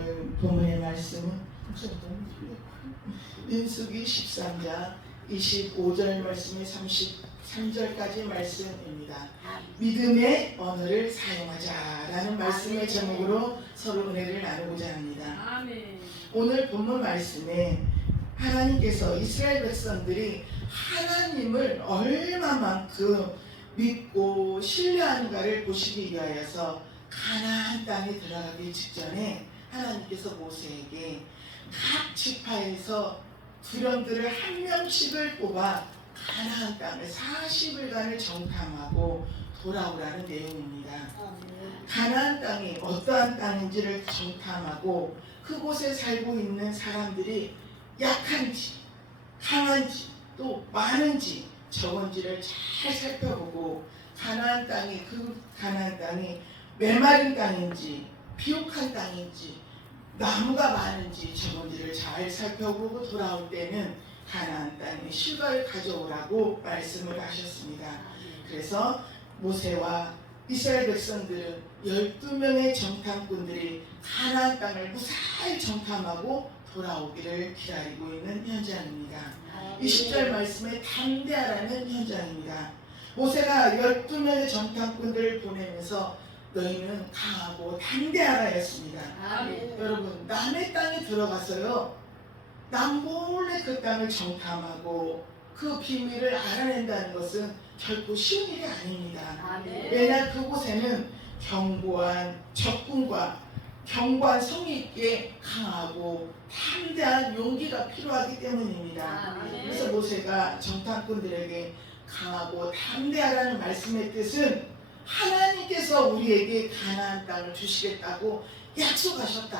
오늘 본문의 말씀은 민수기 13장 25절 말씀에 33절까지 말씀입니다. 믿음의 언어를 사용하자라는 말씀의 제목으로 서로 은혜를 나누고자 합니다. 오늘 본문 말씀에 하나님께서 이스라엘 백성들이 하나님을 얼마만큼 믿고 신뢰하는가를 보시기 위하여서 가나안 땅에 들어가기 직전에 하나님께서 모세에게 각 지파에서 두령들을 한 명씩을 뽑아 가나안 땅을 40일간을 정탐하고 돌아오라는 내용입니다. 가나안 땅이 어떠한 땅인지를 정탐하고 그곳에 살고 있는 사람들이 약한지 강한지 또 많은지 적은지를 잘 살펴보고 가나안 땅이 메마른 땅인지 비옥한 땅인지 나무가 많은지 적은지를 잘 살펴보고 돌아올 때는 가나안 땅에 실과를 가져오라고 말씀을 하셨습니다. 그래서 모세와 이스라엘 백성들은 12명의 정탐꾼들이 가나안 땅을 무사히 정탐하고 돌아오기를 기다리고 있는 현장입니다. 20절 말씀에 담대하라는 현장입니다. 모세가 12명의 정탐꾼들을 보내면서 너희는 강하고 담대하라 했습니다. 여러분, 남의 땅에 들어가서요 남몰래 그 땅을 정탐하고 그 비밀을 알아낸다는 것은 결코 쉬운 일이 아닙니다. 왜냐 그곳에는 견고한 적군과 견고한 성의 있게 강하고 담대한 용기가 필요하기 때문입니다. 그래서 모세가 정탐꾼들에게 강하고 담대하라는 말씀의 뜻은 하나님께서 우리에게 가나안 땅을 주시겠다고 약속하셨다.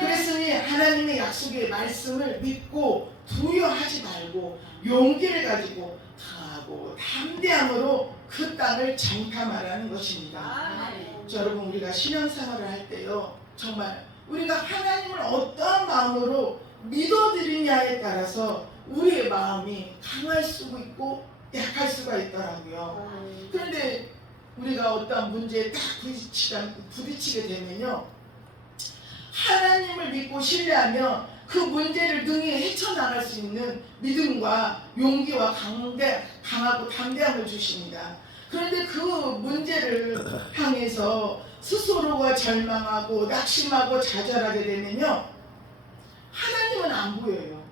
그랬으니 하나님의 약속의 말씀을 믿고 두려워하지 말고 용기를 가지고 강하고 담대함으로 그 땅을 정탐하라는 것입니다. 여러분, 우리가 신앙생활을 할 때요 정말 우리가 하나님을 어떠한 마음으로 믿어드리냐에 따라서 우리의 마음이 강할 수도 있고 약할 수가 있더라고요. 그런데 우리가 어떠한 문제에 딱 부딪히게 되면요 하나님을 믿고 신뢰하며 그 문제를 능히 헤쳐나갈 수 있는 믿음과 용기와 강하고 담대함을 주십니다. 그런데 그 문제를 향해서 스스로가 절망하고 낙심하고 좌절하게 되면요 하나님은 안 보여요.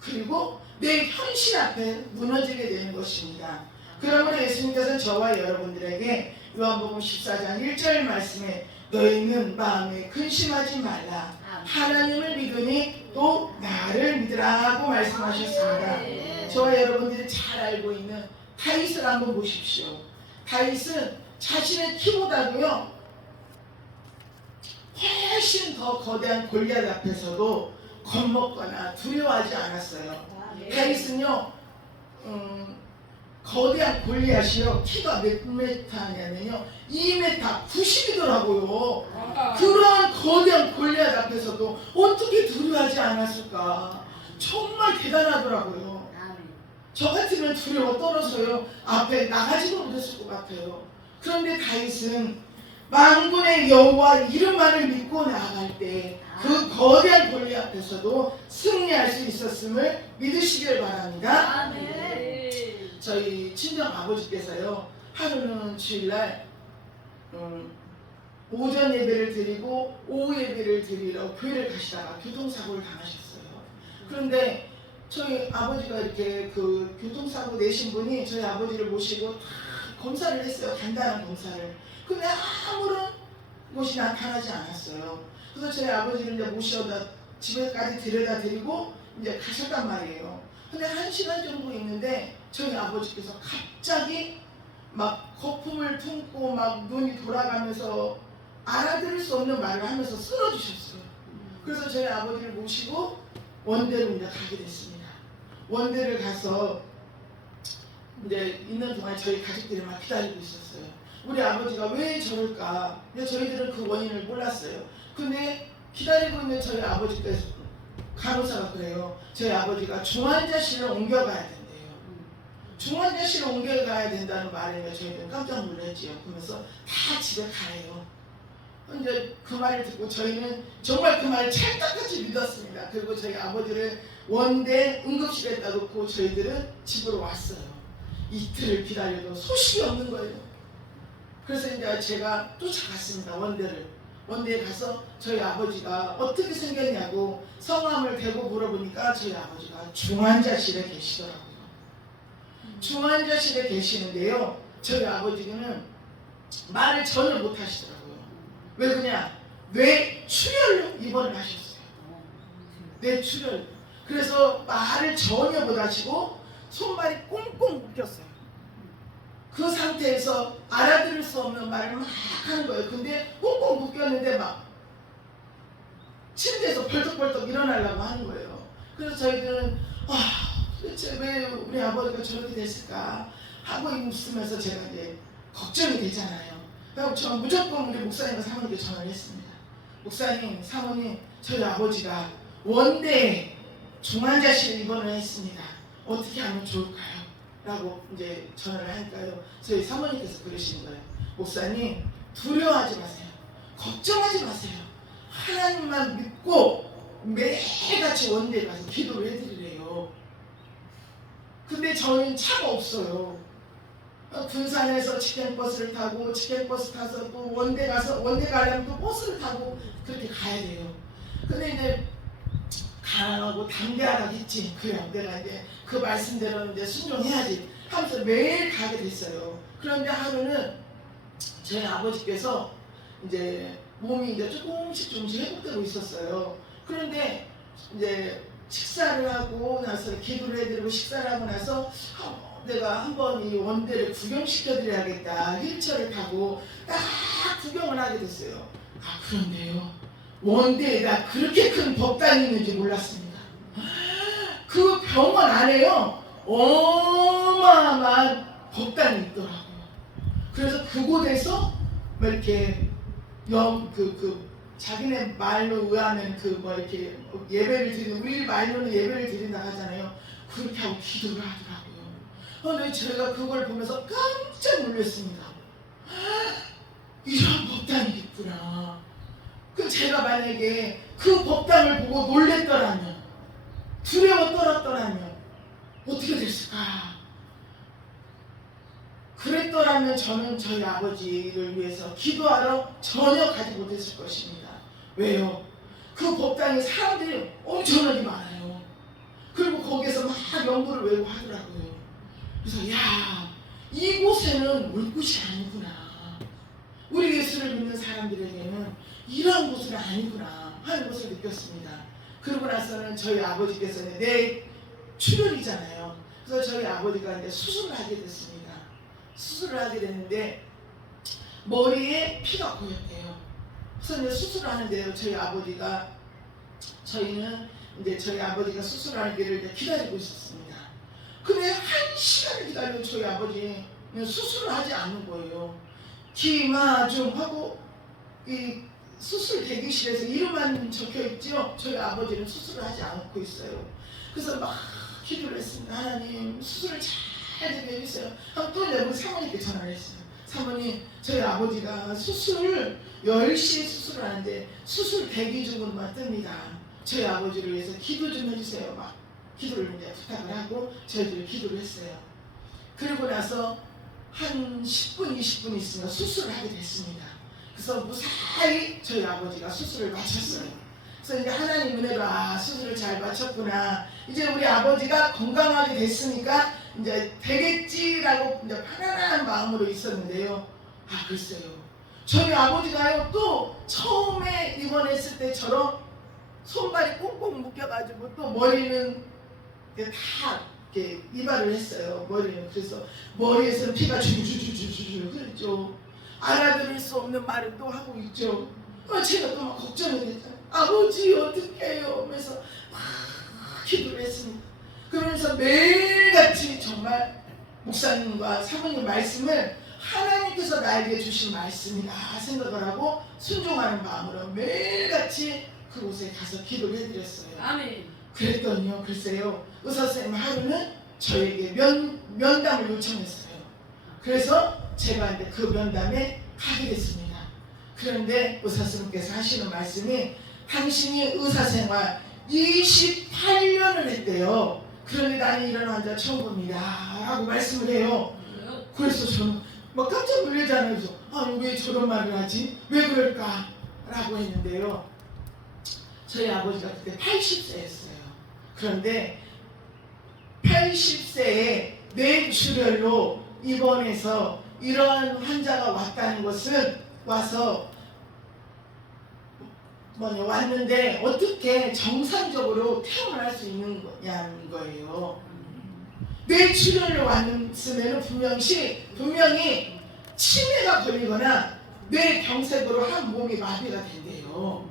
그리고 내 현실 앞에 무너지게 되는 것입니다. 그러므로 예수님께서는 저와 여러분들에게 요한복음 14장 1절 말씀에 너희는 마음에 근심하지 말라 하나님을 믿으니 또 나를 믿으라고 말씀하셨습니다. 저와 여러분들이 잘 알고 있는 다윗을 한번 보십시오. 다윗은 자신의 키보다도요 훨씬 더 거대한 골리앗 앞에서도 겁먹거나 두려워하지 않았어요. 다윗은요 거대한 골리앗이요 키가 몇 메타냐면요 2m 90이더라고요. 그런 거대한 골리앗 앞에서도 어떻게 두려워하지 않았을까. 정말 대단하더라고요. 저 같으면 두려워 떨어져요 앞에 나가지도 못했을 것 같아요. 그런데 다윗은 만군의 여호와 이름만을 믿고 나아갈 때 그 거대한 골리앗 앞에서도 승리할 수 있었음을 믿으시길 바랍니다. 저희 친정 아버지께서요 하루는 주일날 오전 예배를 드리고 오후 예배를 드리러 교회를 가시다가 교통사고를 당하셨어요. 그런데 저희 아버지가 이렇게 그 교통사고 내신 분이 저희 아버지를 모시고 다 검사를 했어요. 간단한 검사를. 근데 아무런 것이 나타나지 않았어요. 그래서 저희 아버지를 이제 모셔다 집에까지 데려다 드리고 이제 가셨단 말이에요. 근데 1시간 정도 있는데 저희 아버지께서 갑자기 막 거품을 품고 막 눈이 돌아가면서 알아들을 수 없는 말을 하면서 쓰러지셨어요. 그래서 저희 아버지를 모시고 원대로 이제 가게 됐습니다. 원대를 가서 이제 있는 동안 저희 가족들이 막 기다리고 있었어요. 우리 아버지가 왜 저럴까? 근데 저희들은 그 원인을 몰랐어요. 근데 기다리고 있는 저희 아버지께서 간호사가 그래요. 저희 아버지가 중환자실을 옮겨가야 된대요. 중환자실을 옮겨가야 된다는 말에 저희는 깜짝 놀랐지요. 그러면서 다 집에 가래요. 이제 그 말을 듣고 저희는 정말 그 말을 찰떡같이 믿었습니다. 그리고 저희 아버지를 원대 응급실에다 놓고 저희들은 집으로 왔어요. 이틀을 기다려도 소식이 없는 거예요. 그래서 이제 제가 쫓아갔습니다. 원대에 가서 저희 아버지가 어떻게 생겼냐고 성함을 대고 물어보니까 저희 아버지가 중환자실에 계시더라고요. 중환자실에 계시는데요, 저희 아버지는 말을 전혀 못 하시더라고요. 왜 그러냐? 뇌출혈로 입원을 하셨어요. 뇌출혈. 그래서 말을 전혀 못 하시고 손발이 꽁꽁 묶였어요. 그 상태에서 알아들을 수 없는 말을 막 하는 거예요. 근데 꽁꽁 묶였는데 막 침대에서 벌떡벌떡 일어나려고 하는 거예요. 그래서 저희들은 도대체 왜 우리 아버지가 저렇게 됐을까 하고 있으면서 제가 이제 걱정이 되잖아요. 그래서 저는 무조건 우리 목사님과 사모님께 전화를 했습니다. 목사님, 사모님, 저희 아버지가 원대에 중환자실에 입원을 했습니다. 어떻게 하면 좋을까요? 라고 이제 전화를 하니까요, 저희 사모님께서 그러시는 거예요. 목사님, 두려워하지 마세요. 걱정하지 마세요. 하나님만 믿고 매일같이 원대에 가서 기도를 해드리래요. 근데 저는 차가 없어요. 군산에서 직행버스를 타고 직행버스 타서 또 원대 가서 원대 가려면 또 버스를 타고 그렇게 가야 돼요. 근데 이제 가난하고 담대하다겠지. 그래, 내가 이제 그 말씀대로 이제 순종해야지 하면서 매일 가게 됐어요. 그런데 하루는 저희 아버지께서 이제 몸이 이제 조금씩 회복되고 있었어요. 그런데 이제 식사를 하고 나서 기도를 해드리고 식사를 하고 나서 내가 한번 이 원대를 구경시켜드려야겠다. 휠체어를 타고 딱 구경을 하게 됐어요. 그런데요, 원대에다 그렇게 큰 법당이 있는지 몰랐습니다. 그 병원 안에요, 어마어마한 법당이 있더라고요. 그래서 그곳에서 뭐 이렇게 자기네 말로 의하면 이렇게 예배를 드리는, 우리 말로는 예배를 드린다 하잖아요. 그렇게 하고 기도를 하더라고요. 근데 제가 그걸 보면서 깜짝 놀랐습니다. 이런 법당이 있구나. 그 제가 만약에 그 법당을 보고 놀랬더라면, 두려워 떨었더라면 어떻게 됐을까? 그랬더라면 저는 저희 아버지를 위해서 기도하러 전혀 가지 못했을 것입니다. 왜요? 그 법당에 사람들이 엄청나게 많아요. 그리고 거기에서 막 연구를 외우고 하더라고요. 그래서 이곳에는 올 곳이 아니구나. 우리 예수를 믿는 사람들에게는 이러한 곳은 아니구나 하는 것을 느꼈습니다. 그러고 나서는 저희 아버지께서 내 출혈이잖아요. 그래서 저희 아버지가 이제 수술을 하게 됐습니다. 수술을 하게 됐는데 머리에 피가 고였대요. 그래서 이제 수술을 하는데요, 저희는 이제 저희 아버지가 수술하기를 이제 기다리고 있었습니다. 근데 1시간을 기다리고 저희 아버지는 수술을 하지 않는 거예요. 기마 좀 하고 이 수술 대기실에서 이름만 적혀있죠. 저희 아버지는 수술을 하지 않고 있어요. 그래서 막 기도를 했습니다. 하나님, 수술을 잘 되게 해주세요. 또 우리 사모님께 전화를 했어요. 사모님, 저희 아버지가 수술을 10시에 수술을 하는데 수술 대기 중으로만 뜹니다. 저희 아버지를 위해서 기도 좀 해주세요. 막 기도를 이제 부탁을 하고 저희들이 기도를 했어요. 그리고 나서 한 10분, 20분 있으면 수술을 하게 됐습니다. 그래서 무사히 저희 아버지가 수술을 마쳤어요. 그래서 이제 하나님 은혜로 수술을 잘 마쳤구나. 이제 우리 아버지가 건강하게 됐으니까 이제 되겠지라고 이제 편안한 마음으로 있었는데요. 글쎄요. 저희 아버지가요, 또 처음에 입원했을 때처럼 손발이 꽁꽁 묶여가지고 또 머리는 다 이렇게 이발을 했어요. 머리는. 그래서 머리에서 피가 줄줄줄줄줄 흐르죠. 알아들을 수 없는 말을 또 하고 있죠. 제가 또 막 걱정이 됐잖아요. 아버지 어떡해요? 하면서 막 기도를 했습니다. 그러면서 매일같이 정말 목사님과 사모님 말씀을 하나님께서 나에게 주신 말씀이다 생각을 하고 순종하는 마음으로 매일같이 그곳에 가서 기도를 해드렸어요. 아멘. 그랬더니요, 글쎄요, 의사선생님 하루는 저에게 면담을 요청했어요. 그래서 제가 이제 그 면담에 가게 됐습니다. 그런데 의사선생님께서 하시는 말씀이 당신이 의사생활 28년을 했대요. 그런데 나는 이런 환자 처음 봅니다 라고 말씀을 해요. 그래서 저는 막 깜짝 놀라잖아요. 그래서 왜 저런 말을 하지? 왜 그럴까? 라고 했는데요. 저희 아버지가 그때 80세였어요. 그런데 80세에 뇌출혈로 입원해서 이러한 환자가 왔다는 것은 왔는데 어떻게 정상적으로 퇴원할 수 있는 거냐는 거예요. 뇌출혈로 왔으면 분명히 치매가 걸리거나 뇌경색으로 한 몸이 마비가 된대요.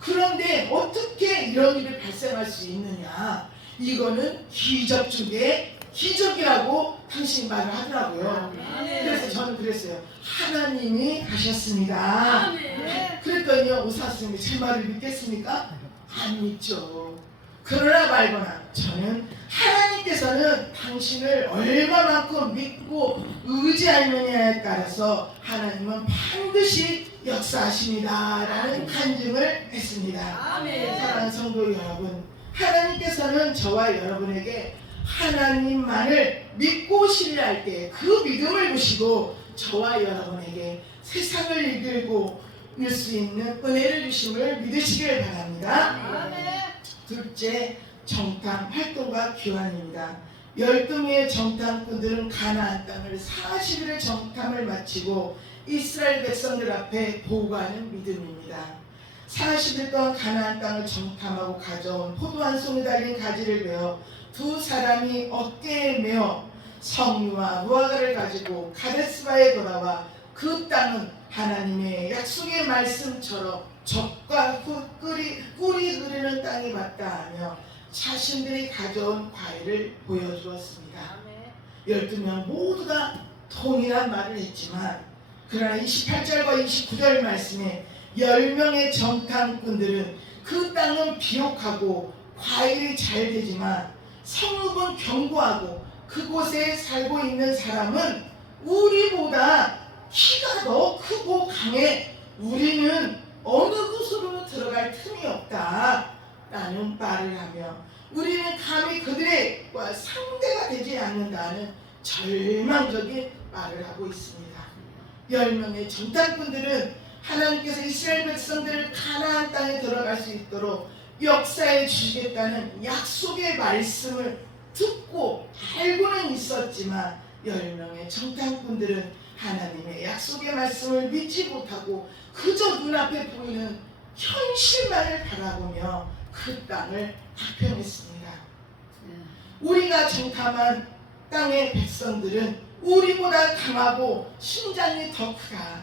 그런데 어떻게 이런 일이 발생할 수 있느냐? 이거는 기적 중에 기적이라고 당신이 말을 하더라고요. 그래서 저는 그랬어요. 하나님이 하셨습니다. 그랬더니요, 의사 선생님이 제 말을 믿겠습니까? 안 믿죠. 그러나 말거나 저는 하나님께서는 당신을 얼마만큼 믿고 의지하느냐에 따라서 하나님은 반드시 역사하십니다 라는 간증을 했습니다. 사랑하는 성도 여러분, 하나님께서는 저와 여러분에게 하나님만을 믿고 신뢰할 때 그 믿음을 보시고 저와 여러분에게 세상을 이길 수 있는 은혜를 주심을 믿으시길 바랍니다. 둘째, 정탐 활동과 귀환입니다. 12명의 정탐꾼들은 가나안 땅을 40일의 정탐을 마치고 이스라엘 백성들 앞에 보고하는 믿음입니다. 40일 동안 가나안 땅을 정탐하고 가져온 포도 한 송이 달린 가지를 베어 두 사람이 어깨에 메어 성류와 무화과를 가지고 가데스바에 돌아와 그 땅은 하나님의 약속의 말씀처럼 젖과 꿀이 흐르는 땅이 맞다 하며 자신들이 가져온 과일을 보여주었습니다. 12명 모두가 동일한 말을 했지만 그러나 28절과 29절 말씀에 10명의 정탐꾼들은 그 땅은 비옥하고 과일이 잘 되지만 성읍은 견고하고 그곳에 살고 있는 사람은 우리보다 키가 더 크고 강해 우리는 어느 곳으로는 들어갈 틈이 없다 라는 말을 하며 우리는 감히 그들과 상대가 되지 않는다는 절망적인 말을 하고 있습니다. 10명의 정탐꾼들은 하나님께서 이스라엘 백성들을 가나안 땅에 들어갈 수 있도록 역사해 주시겠다는 약속의 말씀을 듣고 알고는 있었지만 10명의 정탐꾼들은 하나님의 약속의 말씀을 믿지 못하고 그저 눈앞에 보이는 현실만을 바라보며 그 땅을 파편했습니다. 우리가 정탐한 땅의 백성들은 우리보다 강하고 신장이 더 크다.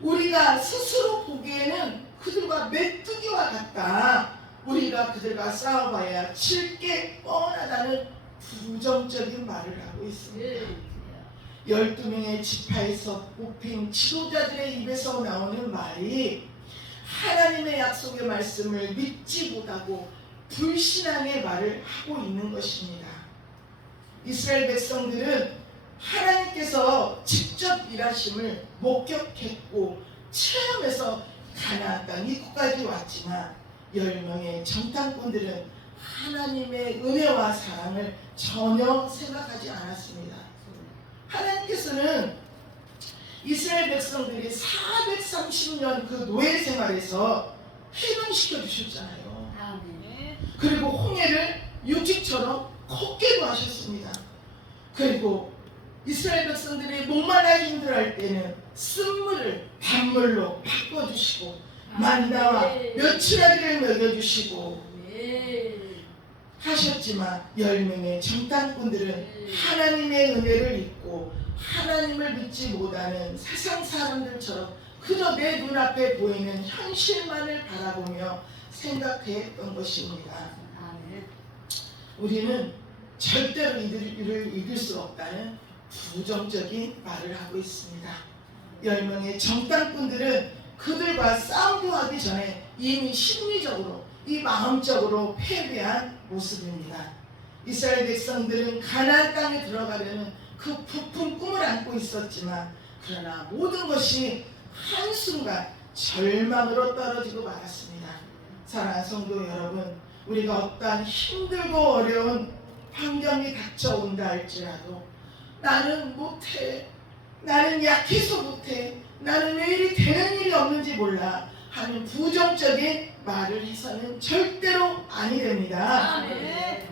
우리가 스스로 보기에는 그들과 메뚜기와 같다. 우리가 그들과 싸워봐야 질 게 뻔하다는 부정적인 말을 하고 있습니다. 12명의 지파에서 뽑힌 지도자들의 입에서 나오는 말이 하나님의 약속의 말씀을 믿지 못하고 불신앙의 말을 하고 있는 것입니다. 이스라엘 백성들은 하나님께서 직접 일하심을 목격했고 체험해서 가나안 땅 입구까지 왔지만 10명의 정탐꾼들은 하나님의 은혜와 사랑을 전혀 생각하지 않았습니다. 하나님께서는 이스라엘 백성들이 430년 그 노예 생활에서 해방시켜 주셨잖아요. 그리고 홍해를 육지처럼 걷게도 하셨습니다. 그리고 이스라엘 백성들이 목말라 힘들어할 때는 쓴물을 단물로 바꿔주시고 만나와 며칠하기를 먹여주시고 하셨지만 10명의 정탐꾼들은 하나님의 은혜를 잊고 하나님을 믿지 못하는 세상 사람들처럼 그저 내 눈앞에 보이는 현실만을 바라보며 생각했던 것입니다. 우리는 절대로 이들을 이길 수 없다는 부정적인 말을 하고 있습니다. 10명의 정탐꾼들은 그들과 싸움도 하기 전에 이미 심리적으로 이 마음적으로 패배한 모습입니다. 이스라엘 백성들은 가나안 땅에 들어가려는 그 부푼 꿈을 안고 있었지만 그러나 모든 것이 한순간 절망으로 떨어지고 말았습니다. 사랑하는 성도 여러분, 우리가 어떠한 힘들고 어려운 환경이 닥쳐온다 할지라도 나는 못해, 나는 약해서 못해, 나는 왜 이리 되는 일이 없는지 몰라 하는 부정적인 말을 해서는 절대로 아니 됩니다. 아멘.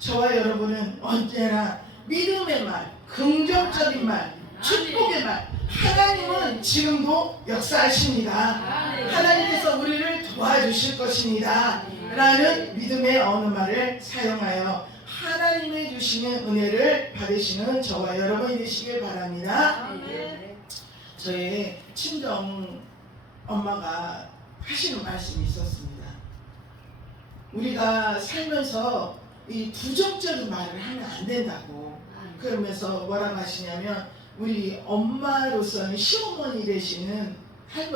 저와 여러분은 언제나 믿음의 말, 긍정적인 말, 축복의 말, 하나님은 지금도 역사하십니다. 하나님께서 우리를 도와주실 것입니다 라는 믿음의 어느 말을 사용하여 하나님의 주시는 은혜를 받으시는 저와 여러분이 되시길 바랍니다. 저의 친정 엄마가 하시는 말씀이 있었습니다. 우리가 살면서 이 부정적인 말을 하면 안 된다고. 그러면서 뭐라고 하시냐면, 우리 엄마로서는 시어머니 되시는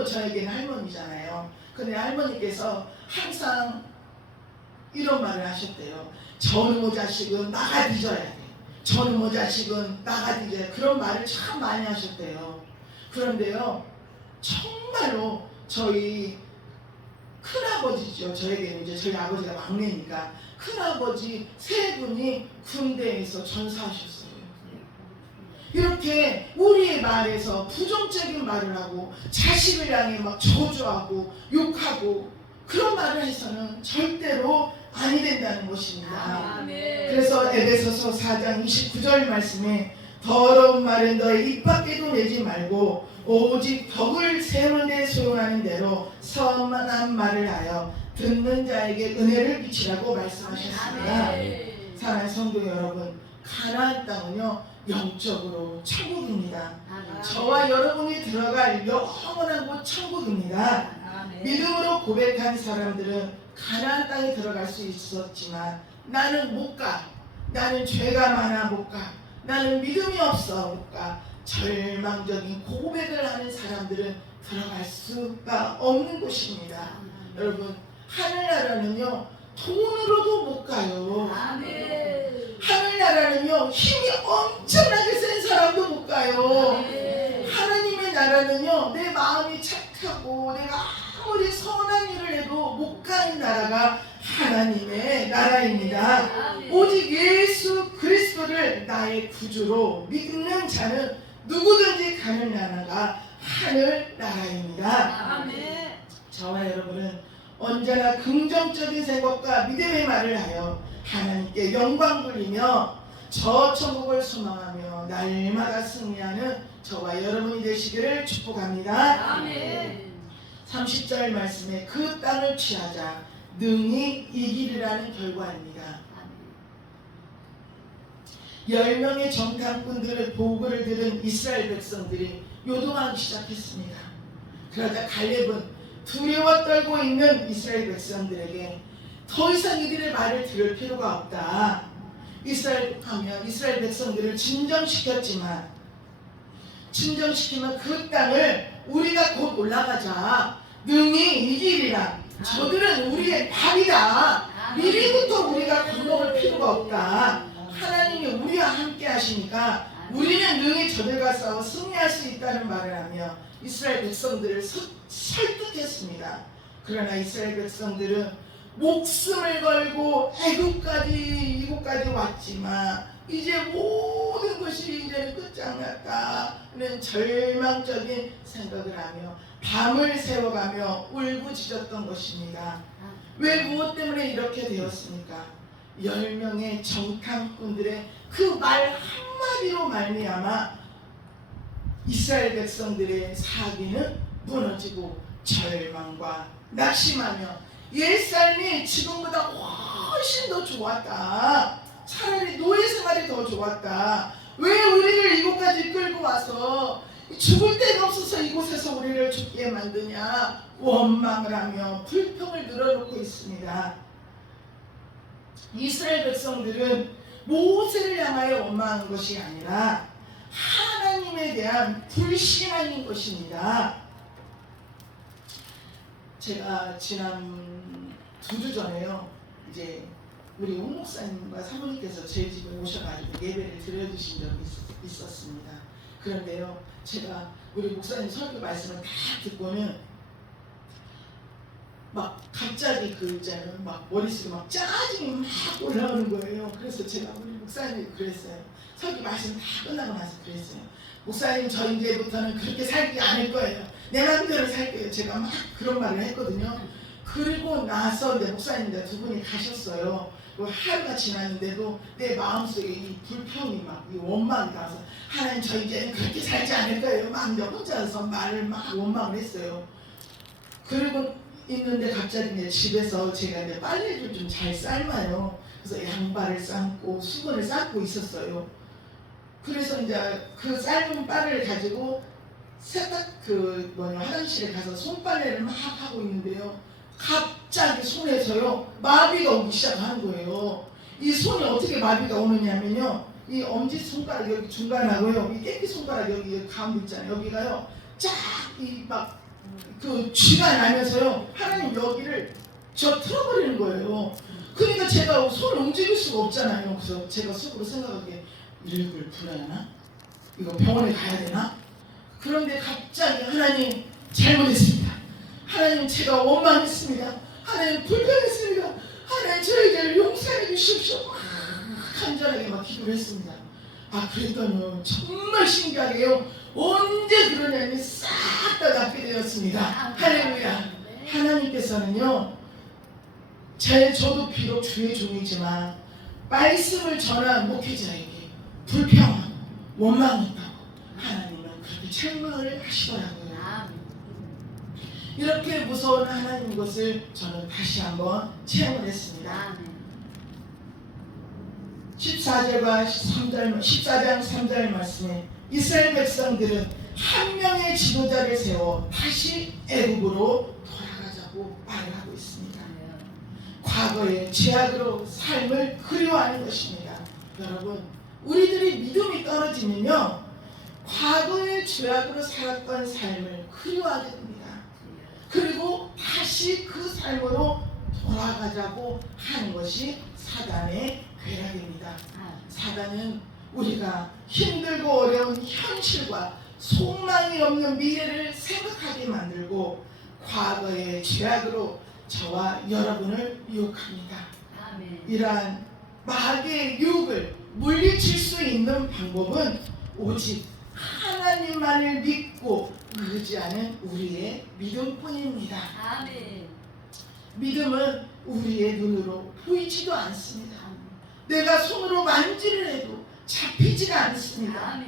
저에게는 할머니잖아요. 근데 할머니께서 항상 이런 말을 하셨대요. 저놈의 자식은 나가 뒤져야 돼. 저놈의 자식은 나가 뒤져야 돼. 그런 말을 참 많이 하셨대요. 그런데요, 정말로 저희 큰아버지죠. 저에게는 이제 저희 아버지가 막내니까 큰아버지 세 분이 군대에서 전사하셨어요. 이렇게 우리의 말에서 부정적인 말을 하고 자식을 향해 막 저주하고 욕하고 그런 말을 해서는 절대로 아니 된다는 것입니다. 그래서 에베소서 4장 29절 말씀에 더러운 말은 너의 입 밖에도 내지 말고 오직 덕을 세우는 데 소용하는 대로 선한 말을 하여 듣는 자에게 은혜를 비치라고 말씀하셨습니다. 사랑하는 성도 여러분, 가나안 땅은요 영적으로 천국입니다. 저와 여러분이 들어갈 영원한 곳 천국입니다. 믿음으로 고백한 사람들은 가나안 땅에 들어갈 수 있었지만 나는 못 가, 나는 죄가 많아 못 가, 나는 믿음이 없어 못 가, 절망적인 고백을 하는 사람들은 들어갈 수가 없는 곳입니다. 여러분, 하늘나라는요 돈으로도 못 가요. 하늘나라는요 힘이 엄청나게 센 사람도 못 가요. 하나님의 나라는요 내 마음이 착하고 내가 아무리 선한 일을 해도 못 가는 나라가 하나님의 나라입니다. 오직 예수 그리스도를 나의 구주로 믿는 자는 누구든지 가는 나라가 하늘 나라입니다. 저와 여러분은 언제나 긍정적인 생각과 믿음의 말을 하여 하나님께 영광 돌리며 저 천국을 소망하며 날마다 승리하는 저와 여러분이 되시기를 축복합니다. 30절 말씀에 그 땅을 취하자 능히 이기리라는 결과입니다. 10명의 정탐꾼들의 보고를 들은 이스라엘 백성들이 요동하기 시작했습니다. 그러자 갈렙은 두려워 떨고 있는 이스라엘 백성들에게 더 이상 이들의 말을 들을 필요가 없다. 이스라엘 백성들을 진정시키면 그 땅을 우리가 곧 올라가자 능히 이기리라. 저들은 우리의 밥이다. 미리부터 우리가 겁먹을 필요가 없다. 하나님이 우리와 함께 하시니까 우리는 능히 저들과 싸워 승리할 수 있다는 말을 하며 이스라엘 백성들을 설득했습니다. 그러나 이스라엘 백성들은 목숨을 걸고 이곳까지 왔지만 이제 모든 것이 이제는 끝장났다는 절망적인 생각을 하며 밤을 새워가며 울부짖었던 것입니다. 왜 무엇 때문에 이렇게 되었습니까? 10명의 정탐꾼들의 그 말 한마디로 말미암아 이스라엘 백성들의 사기는 무너지고 절망과 낙심하며 옛 삶이 지금보다 훨씬 더 좋았다. 차라리 노예 생활이 더 좋았다. 왜 우리를 이곳까지 끌고 와서 죽을 데가 없어서 이곳에서 우리를 죽게 만드냐 원망을 하며 불평을 늘어놓고 있습니다. 이스라엘 백성들은 모세를 향하여 원망한 것이 아니라 하나님에 대한 불신앙인 것입니다. 제가 지난 2주 전에요, 이제 우리 오 목사님과 사모님께서 제 집에 오셔가지고 예배를 드려주신 적이 있었습니다. 그런데요, 제가 우리 목사님 설교 말씀을 다 듣고는 막 갑자기 그 있잖아요. 막 머릿속에 막 짜증이 막 올라오는 거예요. 그래서 제가 우리 목사님이 그랬어요. 설교 말씀 다 끝나고 나서 그랬어요. 목사님 저 이제부터는 그렇게 살지 않을 거예요. 내 마음대로 살 거예요. 제가 막 그런 말을 했거든요. 그리고 나서 이제 목사님 두 분이 가셨어요. 하루가 지났는데도 내 마음속에 이 불평이 막 이 원망이 나서 하나님 저 이제는 그렇게 살지 않을 거예요. 막 혼자서 말을 막 원망을 했어요. 그리고 있는데 갑자기 이제 집에서 제가 이제 빨래를 좀 잘 삶아요. 그래서 양발을 삶고 수건을 삶고 있었어요. 그래서 이제 그 삶은 빨래를 가지고 세탁 화장실에 가서 손빨래를 막 하고 있는데요. 갑자기 손에서요 마비가 오기 시작하는 거예요. 이 손이 어떻게 마비가 오느냐면요, 이 엄지 손가락 여기 중간하고요, 이 깨끼 손가락 여기 가운데 있잖아요. 여기가요 쫙 이 막 그 쥐가 나면서요 하나님 여기를 저 틀어버리는 거예요. 그러니까 제가 손을 움직일 수가 없잖아요. 그래서 제가 속으로 생각하기에 이걸 불러야 하나? 이거 병원에 가야 되나? 그런데 갑자기 하나님 잘못했습니다. 하나님 제가 원망했습니다. 하나님 불평했습니다. 하나님 저희들 용서해 주십시오. 간절하게 막 기도를 했습니다. 그랬더니 정말 신기하게요, 언제 그러냐니 싹 다 낫게 되었습니다. 할렐루야. 하나님께서는요, 저도 비록 주의 종이지만 말씀을 전한 목회자에게 불평하고 원망했다고 하나님은 그렇게 책망을 하시더라고요. 이렇게 무서운 하나님 것을 저는 다시 한번 체험을 했습니다. 14장 3절 말씀에 이스라엘 백성들은 한 명의 지도자를 세워 다시 애굽으로 돌아가자고 말을 하고 있습니다. 과거의 죄악으로 삶을 그리워하는 것입니다. 여러분, 우리들이 믿음이 떨어지면요, 과거의 죄악으로 살았던 삶을 그리워하게 됩니다. 그리고 다시 그 삶으로 돌아가자고 하는 것이 사단의 괴락입니다. 사단은 우리가 힘들고 어려운 현실과 소망이 없는 미래를 생각하게 만들고 과거의 죄악으로 저와 여러분을 유혹합니다. 이러한 마귀의 유혹을 물리칠 수 있는 방법은 오직 하나님만을 믿고 의지하는 우리의 믿음뿐입니다. 믿음은 우리의 눈으로 보이지도 않습니다. 내가 손으로 만지를 해도 잡히지가 않습니다.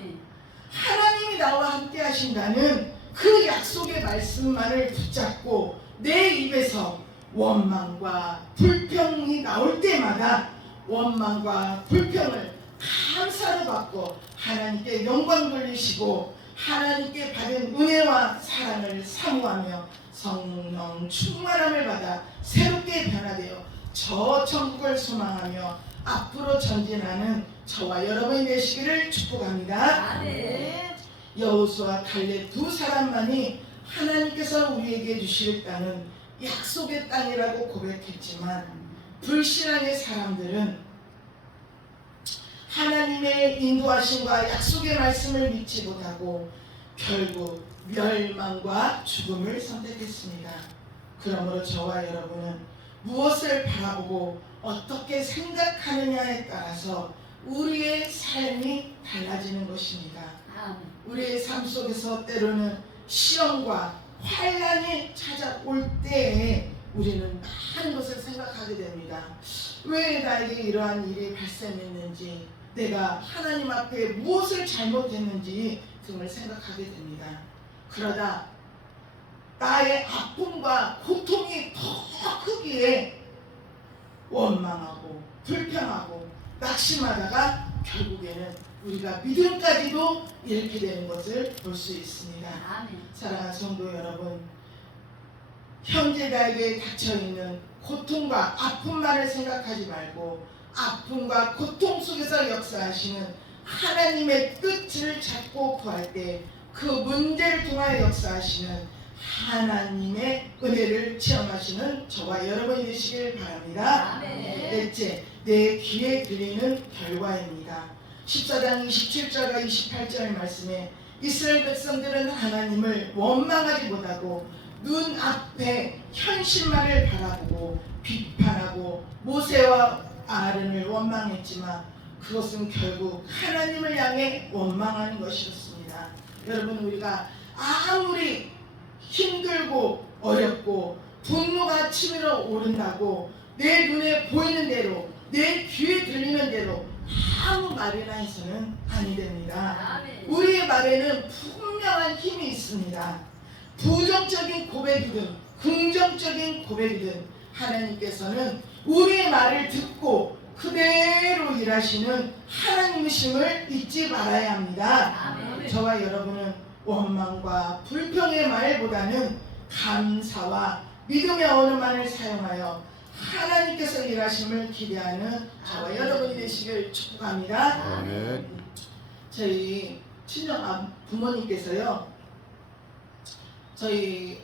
하나님이 나와 함께 하신다는 그 약속의 말씀만을 붙잡고 내 입에서 원망과 불평이 나올 때마다 원망과 불평을 감사로 받고 하나님께 영광 돌리시고 하나님께 받은 은혜와 사랑을 사모하며 성령 충만함을 받아 새롭게 변화되어 저 천국을 소망하며 앞으로 전진하는 저와 여러분이 되시기를 축복합니다. 여호수아 갈렙 두 사람만이 하나님께서 우리에게 주실 땅은 약속의 땅이라고 고백했지만 불신앙의 사람들은 하나님의 인도하심과 약속의 말씀을 믿지 못하고 결국 멸망과 죽음을 선택했습니다. 그러므로 저와 여러분은 무엇을 바라보고 어떻게 생각하느냐에 따라서 우리의 삶이 달라지는 것입니다. 우리의 삶 속에서 때로는 시험과 환난이 찾아올 때에 우리는 많은 것을 생각하게 됩니다. 왜 나에게 이러한 일이 발생했는지, 내가 하나님 앞에 무엇을 잘못했는지 등을 생각하게 됩니다. 그러다 나의 아픔과 고통이 더 크기에 원망하고 불평하고 낙심하다가 결국에는 우리가 믿음까지도 잃게 되는 것을 볼 수 있습니다. 사랑하는 성도 여러분, 현재 나에게 닥쳐있는 고통과 아픔만을 생각하지 말고 아픔과 고통 속에서 역사하시는 하나님의 뜻을 잡고 구할 때 그 문제를 통하여 역사하시는 하나님의 은혜를 체험하시는 저와 여러분이 되시길 바랍니다. 넷째, 내 귀에 들리는 결과입니다. 14장 27절과 28절 말씀에 이스라엘 백성들은 하나님을 원망하지 못하고 눈앞에 현실만을 바라보고 비판하고 모세와 아론을 원망했지만 그것은 결국 하나님을 향해 원망하는 것이었습니다. 여러분, 우리가 아무리 힘들고 어렵고 분노가 치밀어 오른다고 내 눈에 보이는 대로 내 귀에 들리는 대로 아무 말이나 해서는 아니 됩니다. 우리의 말에는 분명한 힘이 있습니다. 부정적인 고백이든 긍정적인 고백이든 하나님께서는 우리의 말을 듣고 그대로 일하시는 하나님이심을 잊지 말아야 합니다. 저와 여러분은 원망과 불평의 말보다는 감사와 믿음의 언어만을 사용하여 하나님께서 일하심을 기대하는 저와 여러분이 되시길 축복합니다. 아멘. 저희 친정 부모님께서요, 저희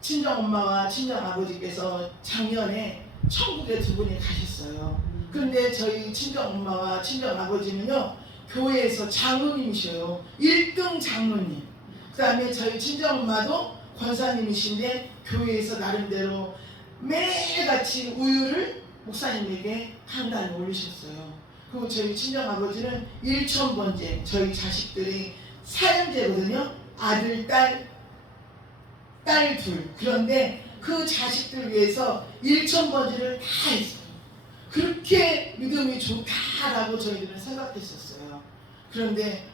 친정 엄마와 친정 아버지께서 작년에 천국에 두 분이 가셨어요. 그런데 저희 친정 엄마와 친정 아버지는요, 교회에서 장로님이셔요. 1등 장로님. 그 다음에 저희 친정 엄마도 권사님이신데 교회에서 나름대로 매일같이 우유를 목사님에게 한 달 올리셨어요. 그리고 저희 친정 아버지는 1,000번째, 저희 자식들이 사형제거든요. 아들, 딸 둘. 그런데 그 자식들 위해서 1,000번째를 다 했어요. 그렇게 믿음이 좋다라고 저희들은 생각했었어요. 그런데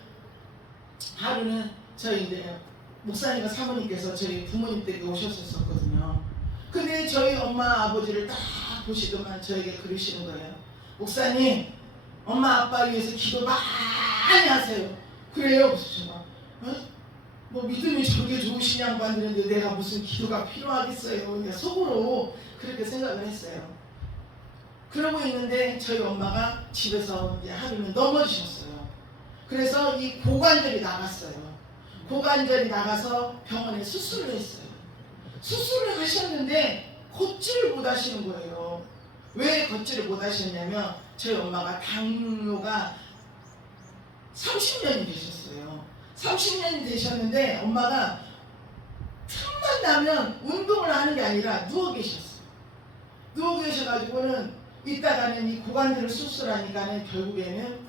하루는 저희 이제 목사님과 사모님께서 저희 부모님 댁에 오셨었거든요. 근데 저희 엄마 아버지를 딱 보시더만 저에게 그러시는 거예요. 목사님, 엄마 아빠 위해서 기도 많이 하세요. 그래요? 무슨 뭐 믿음이 저렇게 좋으신 양반들인데 내가 무슨 기도가 필요하겠어요. 그냥 속으로 그렇게 생각을 했어요. 그러고 있는데 저희 엄마가 집에서 이제 하루는 넘어지셨어요. 그래서 이 고관절이 나갔어요. 고관절이 나가서 병원에 수술을 했어요. 수술을 하셨는데 걷지를 못하시는 거예요. 왜 걷지를 못하셨냐면 저희 엄마가 당뇨가 30년이 되셨어요. 30년이 되셨는데 엄마가 틈만 나면 운동을 하는 게 아니라 누워 계셨어요. 누워 계셔가지고는 이따가는 이 고관절을 수술하니까는 결국에는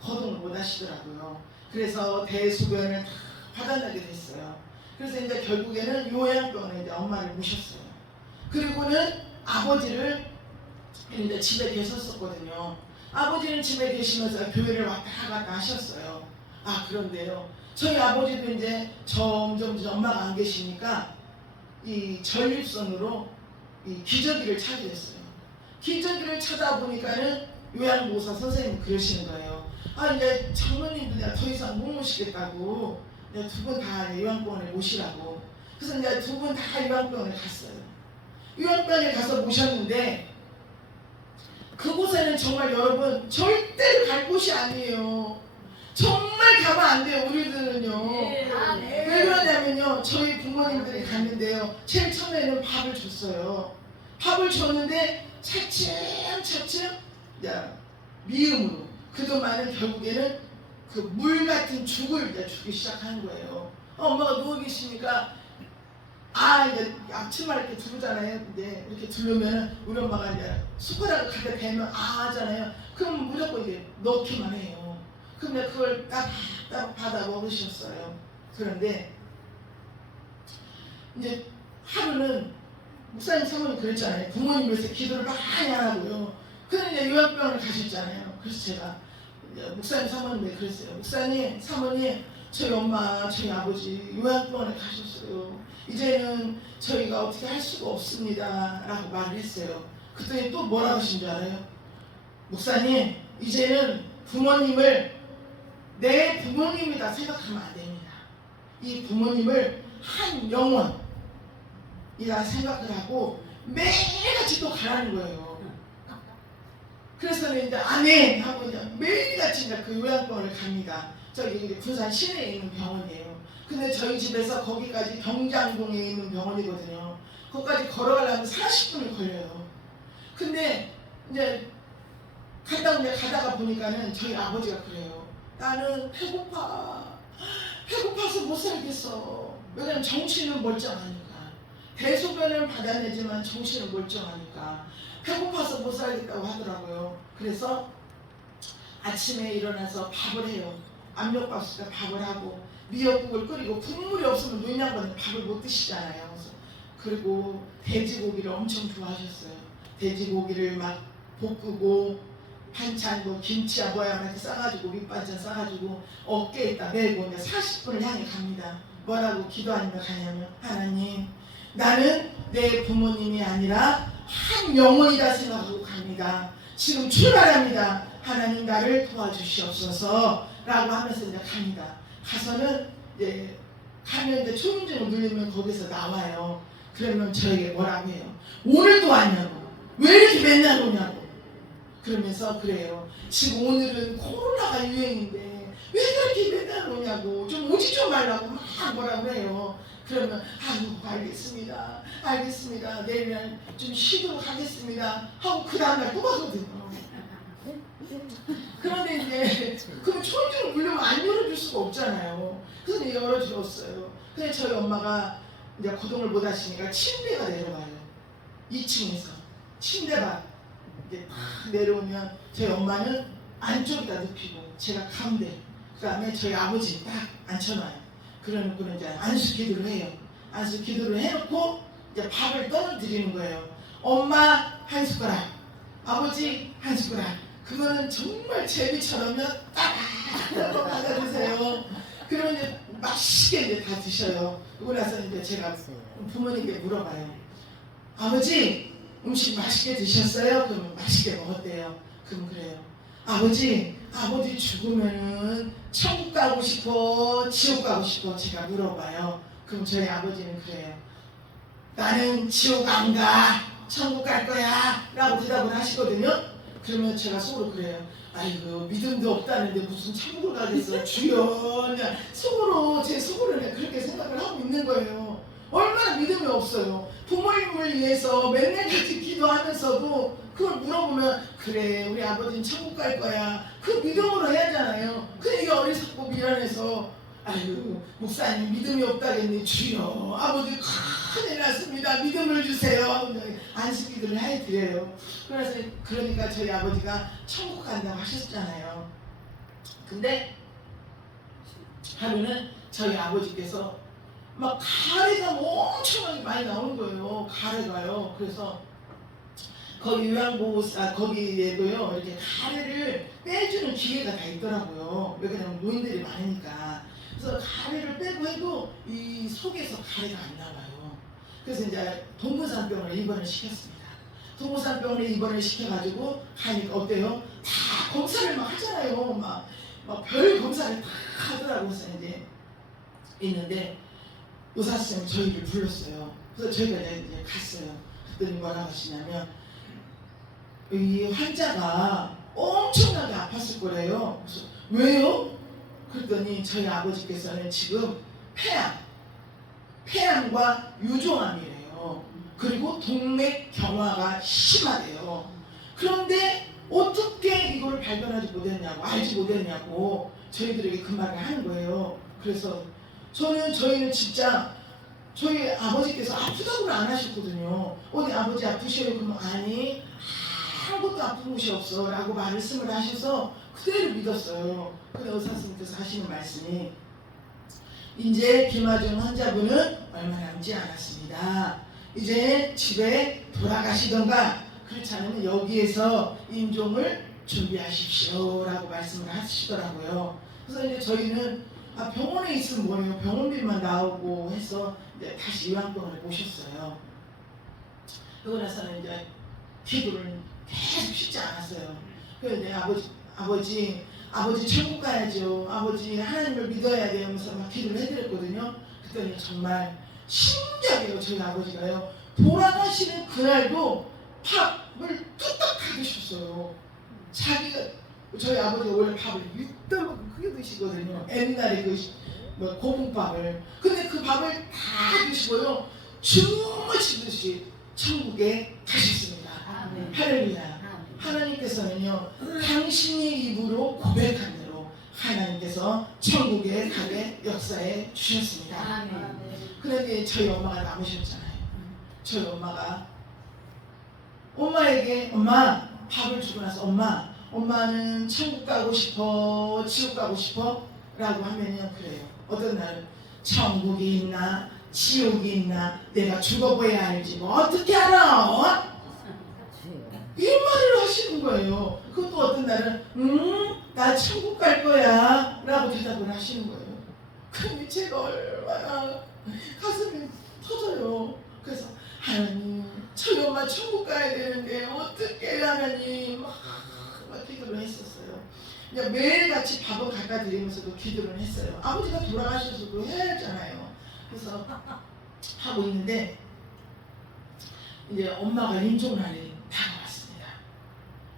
거동을 못 하시더라고요. 그래서 대소변을 다 받아내게 됐어요. 그래서 이제 결국에는 요양병원에 이제 엄마를 모셨어요. 그리고는 아버지를 이제 집에 계셨었거든요. 아버지는 집에 계시면서 교회를 왔다 갔다 하셨어요. 그런데요, 저희 아버지도 이제 점점 엄마가 안 계시니까 이 전립선으로 이 기저귀를 차게 됐어요. 기저귀를 차다 보니까는 요양보호사 선생님이 그러시는 거예요. 이제 장로님도 내가 더 이상 못 모시겠다고 내가 두 분 다 요양병원에 모시라고. 그래서 이제 두 분 다 요양병원에 갔어요. 요양병원에 가서 모셨는데 그곳에는 정말 여러분 절대로 갈 곳이 아니에요. 정말 가면 안 돼요. 우리들은요. 왜 그러냐면요, 저희 부모님들이 갔는데요, 제일 처음에는 밥을 줬어요. 밥을 줬는데 차츰 미음으로 그동안은 결국에는 그 물 같은 죽을 이제 주기 시작하는 거예요. 엄마가 누워 계시니까 이제 앞치마 이렇게 두르잖아요. 근데 이렇게 두르면은 우리 엄마가 이제 숟가락을 갖다 대면 하잖아요. 그럼 무조건 이제 넣기만 해요. 그럼 그걸 따박 받아 먹으셨어요. 그런데 이제 하루는 목사님 사모님 그랬잖아요. 부모님 위해서 기도를 많이 하라고요. 그런데 이제 요양병원을 가셨잖아요. 그래서 제가 목사님 사모님에 그랬어요. 목사님 사모님, 저희 엄마 저희 아버지 요양병원에 가셨어요. 이제는 저희가 어떻게 할 수가 없습니다 라고 말을 했어요. 그랬더니 또 뭐라고 하신 줄 알아요? 목사님, 이제는 부모님을 내 부모님이다 생각하면 안 됩니다. 이 부모님을 한 영혼이라 생각을 하고 매일같이 또 가라는 거예요. 그래서 이제 아멘 하고 이제 매일같이 이제 그 요양병원을 갑니다. 저기 부산 시내에 있는 병원이에요. 근데 저희 집에서 거기까지 경장동에 있는 병원이거든요. 거기까지 걸어가려면 40분을 걸려요. 근데 이제 가다가 보니까는 저희 아버지가 그래요. 나는 배고파. 배고파서 못 살겠어. 왜냐면 정신은 멀쩡하니까. 대소변을 받아내지만 정신은 멀쩡하니까 배고파서 못 살겠다고 하더라고요. 그래서 아침에 일어나서 밥을 해요. 압력밥솥에 밥을 하고 미역국을 끓이고 국물이 없으면 노인양반은 밥을 못 드시잖아요. 그리고 돼지고기를 엄청 좋아하셨어요. 돼지고기를 막 볶고 반찬 뭐 김치야 뭐야 이렇게 싸가지고 밑반찬 싸가지고 어깨에다 메고 이제 40분을 향해 갑니다. 뭐라고 기도하니까 가냐면 하나님 나는 내 부모님이 아니라 한 영혼이다 생각하고 갑니다. 지금 출발합니다. 하나님 나를 도와주시옵소서 라고 하면서 이제 갑니다. 가서는 이제 가면 이제 초인종을 누르면 거기서 나와요. 그러면 저에게 뭐라고 해요? 오늘 또 왔냐고. 왜 이렇게 맨날 오냐고. 그러면서 그래요. 지금 오늘은 코로나가 유행인데 왜 그렇게 맨날 오냐고. 좀 오지 좀 말라고 막 뭐라고 해요. 그러면 아유 알겠습니다. 알겠습니다. 내일은 좀 쉬도록 하겠습니다. 하고 그 다음날 또 가거든요. 그런데 이제 그럼 초인종을 누르면 안 열어줄 수가 없잖아요. 그래서 이제 열어주었어요. 근데 저희 엄마가 이제 거동을 못 하시니까 침대가 내려가요. 2층에서 침대가 이제 딱 내려오면 저희 엄마는 안쪽에다 눕히고 제가 가운데, 그 다음에 저희 아버지 딱 앉혀놔요. 그러놓고 이제 안수 기도를 해요. 안수 기도를 해놓고 이제 밥을 떠드리는 거예요. 엄마 한 숟가락, 아버지 한 숟가락. 그거는 정말 제비처럼요. 딱 받아주세요. 그러면 이제 맛있게 이제 다 드셔요. 그러고 나서 이제 제가 부모님께 물어봐요. 아버지 음식 맛있게 드셨어요? 그러면 맛있게 먹었대요. 그럼 그래요. 아버지 죽으면은 천국 가고 싶어 지옥 가고 싶어? 제가 물어봐요. 그럼 저희 아버지는 그래요. 나는 지옥 안 가. 천국 갈 거야 라고 대답을 하시거든요. 그러면 제가 속으로 그래요. 아이고 믿음도 없다는데 무슨 천국을 가겠어. 주여. 속으로 제 속으로는 그렇게 생각을 하고 있는 거예요. 얼마나 믿음이 없어요. 부모님을 위해서 맨날 같이 기도하면서도 그걸 물어보면 그래 우리 아버지는 천국 갈 거야. 그 믿음으로 해야잖아요. 근데 이게 어리석고 미련해서 아이고 목사님 믿음이 없다겠니. 주여 아버지 큰일 났습니다. 믿음을 주세요. 안식 기도를 해드려요. 그래서 그러니까 저희 아버지가 천국 간다고 하셨잖아요. 근데 하루는 저희 아버지께서 막 가래가 엄청나게 많이 나오는 거예요. 가래가요. 그래서 거기 요양보호사 거기에도요 이렇게 가래를 빼주는 기계가 다 있더라고요. 왜 그러냐면 노인들이 많으니까. 그래서 가래를 빼고 해도 이 속에서 가래가 안 나와요. 그래서 이제 동문산병원에 입원을 시켰습니다. 동문산병원에 입원을 시켜가지고 가니까 어때요? 다 검사를 막 하잖아요. 막 별 검사를 다 하더라고요. 그래서 이제 있는데 의사 선생님이 저희를 불렀어요. 그래서 저희가 이제 갔어요. 그랬더니 뭐라고 하시냐면 이 환자가 엄청나게 아팠을 거래요. 그래서 왜요? 그랬더니 저희 아버지께서는 지금 폐암과 유종암이래요. 그리고 동맥 경화가 심하대요. 그런데 어떻게 이걸 발견하지 못했냐고, 알지 못했냐고 저희들에게 그 말을 하는 거예요. 그래서 저희는 진짜 저희 아버지께서 아프다고는 안 하셨거든요. 어디 아버지 아프셔요? 그러면 아니 아무것도 아픈 곳이 없어 라고 말씀을 하셔서 그대로 믿었어요. 근데 의사 선생님께서 하시는 말씀이 이제 김하중 환자분은 얼마 남지 않았습니다. 이제 집에 돌아가시던가 그렇지 않으면 여기에서 임종을 준비하십시오 라고 말씀을 하시더라고요. 그래서 이제 저희는 병원에 있으면 뭐예요? 병원비만 나오고 해서 이제 다시 요양병원에 모셨어요. 그러고 나서는 이제 기도를 계속 쉬지 않았어요. 그래서 이제 아버지 천국 가야죠. 아버지 하나님을 믿어야 돼요. 하면서 막 기도를 해드렸거든요. 그랬더니 정말 신기하게요. 저희 아버지가요. 돌아가시는 그날도 밥을 뚝딱 다 드셨어요. 저희 아버지가 원래 밥을 이따만큼 크게 드시거든요. 옛날에 고분밥을. 근데 그 밥을 다 드시고요. 주무시듯이 천국에 가셨습니다. 할렐루야. 하나님께서는요 당신이 입으로 고백한 대로 하나님께서 천국에 가게 역사해 주셨습니다. 그런데 저희 엄마가 남으셨잖아요. 저희 엄마에게 엄마 밥을 주고 나서 엄마는 천국 가고 싶어 지옥 가고 싶어? 라고 하면요 그래요. 어떤 날은 천국이 있나 지옥이 있나 내가 죽어봐야 알지 뭐 어떻게 알아? 이 말을 하시는 거예요. 그것도 어떤 날은 나 천국 갈 거야 라고 대답을 하시는 거예요. 그러니 제가 얼마나 가슴이 터져요. 그래서 하나님 저희 엄마 천국 가야 되는데 어떻게 하나님 막 기도를 했었어요. 그냥 매일같이 밥을 갖다 드리면서도 기도를 했어요. 아버지가 돌아가셔서도 해야 하잖아요. 그래서 하고 있는데 이제 엄마가 임종날이 다가왔습니다.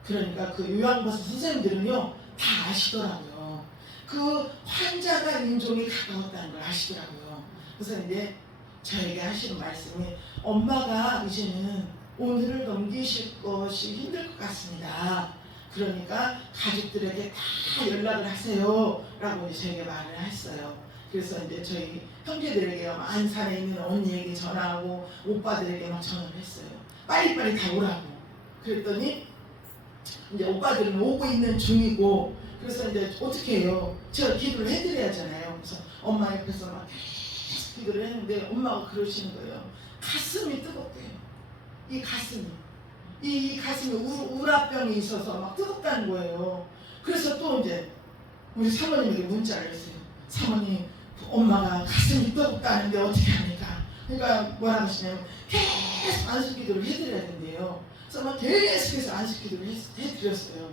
그러니까 그 요양버스 선생님들은요 다 아시더라고요. 그 환자가 임종이 가까웠다는 걸 아시더라고요. 그래서 이제 저에게 하시는 말씀이 엄마가 이제는 오늘을 넘기실 것이 힘들 것 같습니다. 그러니까 가족들에게 다 연락을 하세요 라고 이제 저에게 말을 했어요. 그래서 이제 저희 형제들에게 안산에 있는 언니에게 전화하고 오빠들에게 막 전화를 했어요. 빨리빨리 다 오라고. 그랬더니 이제 오빠들은 오고 있는 중이고 그래서 이제 어떻게 해요? 제가 기도를 해드려야잖아요. 그래서 엄마 옆에서 막 계속 기도를 했는데 엄마가 그러시는 거예요. 가슴이 뜨겁대요. 이 가슴이 우라병이 있어서 막 뜨겁다는 거예요. 그래서 또 이제 우리 사모님에게 문자를 했어요. 사모님 엄마가 가슴이 뜨겁다는데 어떻게 합니까? 그러니까 뭐라고 하시냐면 계속 안수기도를 해드려야 된대요. 그래서 막 계속해서 안수기도를 해드렸어요.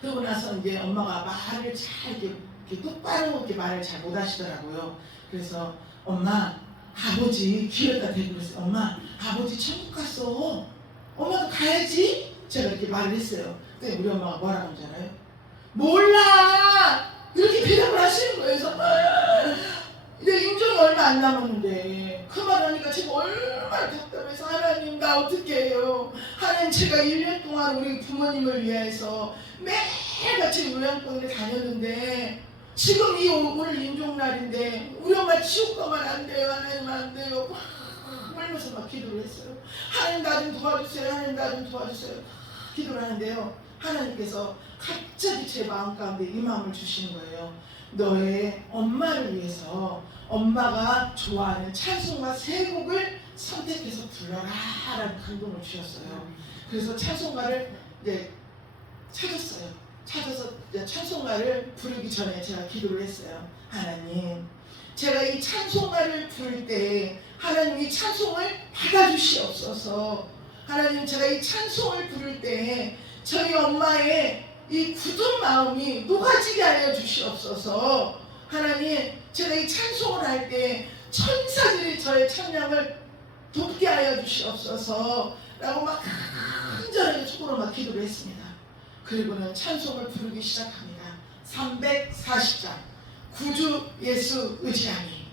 그러고 나서 이제 엄마가 말을 잘 이렇게 똑바로 이렇게 말을 잘 못하시더라고요. 그래서 엄마 아버지 귀에다 대고 그랬어요. 엄마 아버지 천국 갔어. 엄마도 가야지. 제가 이렇게 말을 했어요. 근데 우리 엄마가 뭐라고 하잖아요. 몰라 이렇게 대답을 하시는 거예요. 그래서 이제 임종이 얼마 안 남았는데 그 말 하니까 제가 얼마나 답답해서 하나님 나 어떻게 해요. 하나님 제가 1년 동안 우리 부모님을 위해서 매일같이 요양병원에 다녔는데 지금 오늘 임종날인데 우리 엄마 지옥 가면 안 돼요. 하나님 안 돼요. 울면서 막 기도를 했어요. 하나님 나 좀 도와주세요. 하나님 나 좀 도와주세요. 기도를 하는데요. 하나님께서 갑자기 제 마음 가운데 이 마음을 주시는 거예요. 너의 엄마를 위해서 엄마가 좋아하는 찬송가 3곡을 선택해서 불러라 라는 감동을 주셨어요. 그래서 찬송가를 이제 찾아서 찬송가를 부르기 전에 제가 기도를 했어요. 하나님 제가 이 찬송가를 부를 때 하나님 이 찬송을 받아주시옵소서. 하나님 제가 이 찬송을 부를 때 저희 엄마의 이 굳은 마음이 녹아지게 하여 주시옵소서. 하나님 제가 이 찬송을 할 때 천사들이 저의 찬양을 돕게 하여 주시옵소서 라고 막 간절하게 속으로 막 기도를 했습니다. 그리고는 찬송을 부르기 시작합니다. 340장 구주 예수 의지하니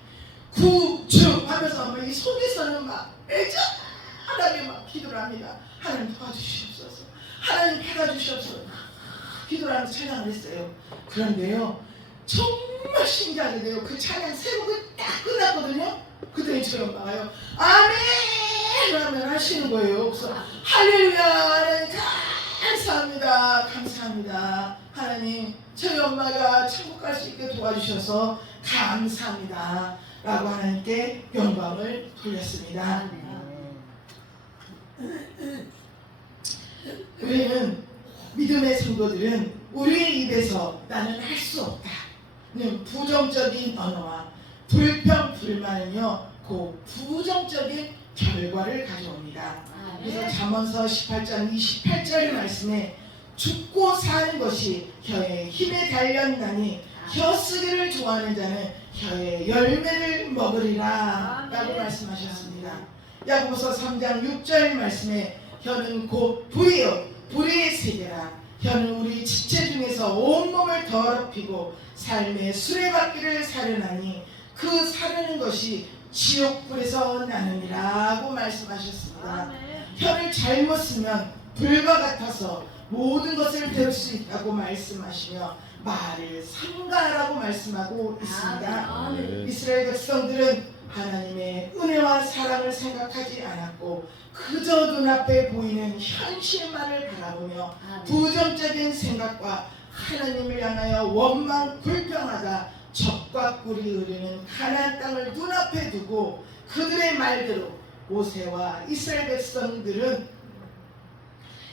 구주 하면서 이 속에서는 막 애절하게 막 기도를 합니다. 하나님 도와주시옵소서. 하나님 받아주시옵소서. 기도를 하면서 찬양을 했어요. 그런데요 정말 신기하게도요 그 찬양 3곡이 딱 끝났거든요. 그때 저희 엄마가요 아멘 하면 하시는 거예요. 그래서 할렐루야 하나님 감사합니다. 감사합니다. 하나님 저희 엄마가 천국 갈 수 있게 도와주셔서 감사합니다 라고 하나님께 영광을 돌렸습니다. 우리는 믿음의 성도들은 우리의 입에서 나는 할 수 없다 부정적인 언어와 불평 불만은요 그 부정적인 결과를 가져옵니다. 그래서 잠언서 18장 28절 말씀에 죽고 사는 것이 혀의 힘에 달렸나니 혀 쓰기를 좋아하는 자는 혀의 열매를 먹으리라 라고 말씀하셨습니다. 야고보서 3장 6절 말씀에 혀는 곧 불이요 불의 세계라. 혀는 우리 지체 중에서 온몸을 더럽히고 삶의 수레바퀴를 사르나니 그 사르는 것이 지옥불에서 나느니라고 말씀하셨습니다. 혀를 잘못 쓰면 불과 같아서 모든 것을 배울 수 있다고 말씀하시며 말을 삼가라고 말씀하고 있습니다. 아멘. 이스라엘 백성들은 하나님의 은혜와 사랑을 생각하지 않았고 그저 눈앞에 보이는 현실만을 바라보며 부정적인 생각과 하나님을 향하여 원망 불평하다 적과 꿀이 흐르는 가나안 땅을 눈앞에 두고 그들의 말대로 모세와 이스라엘 백성들은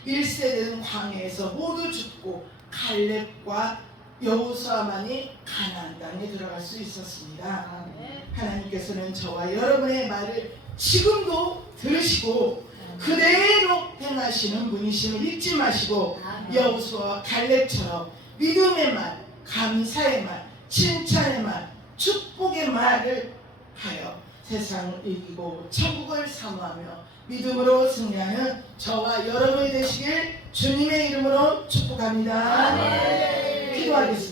1세대는 광야에서 모두 죽고 갈렙과 여호수아만이 가나안 땅에 들어갈 수 있었습니다. 하나님께서는 저와 여러분의 말을 지금도 들으시고 그대로 행하시는 분이심을 잊지 마시고 여호수아와 갈렙처럼 믿음의 말, 감사의 말, 칭찬의 말, 축복의 말을 하여 세상을 이기고 천국을 사모하며 믿음으로 승리하는 저와 여러분이 되시길 주님의 이름으로 축복합니다. 기도하겠습니다.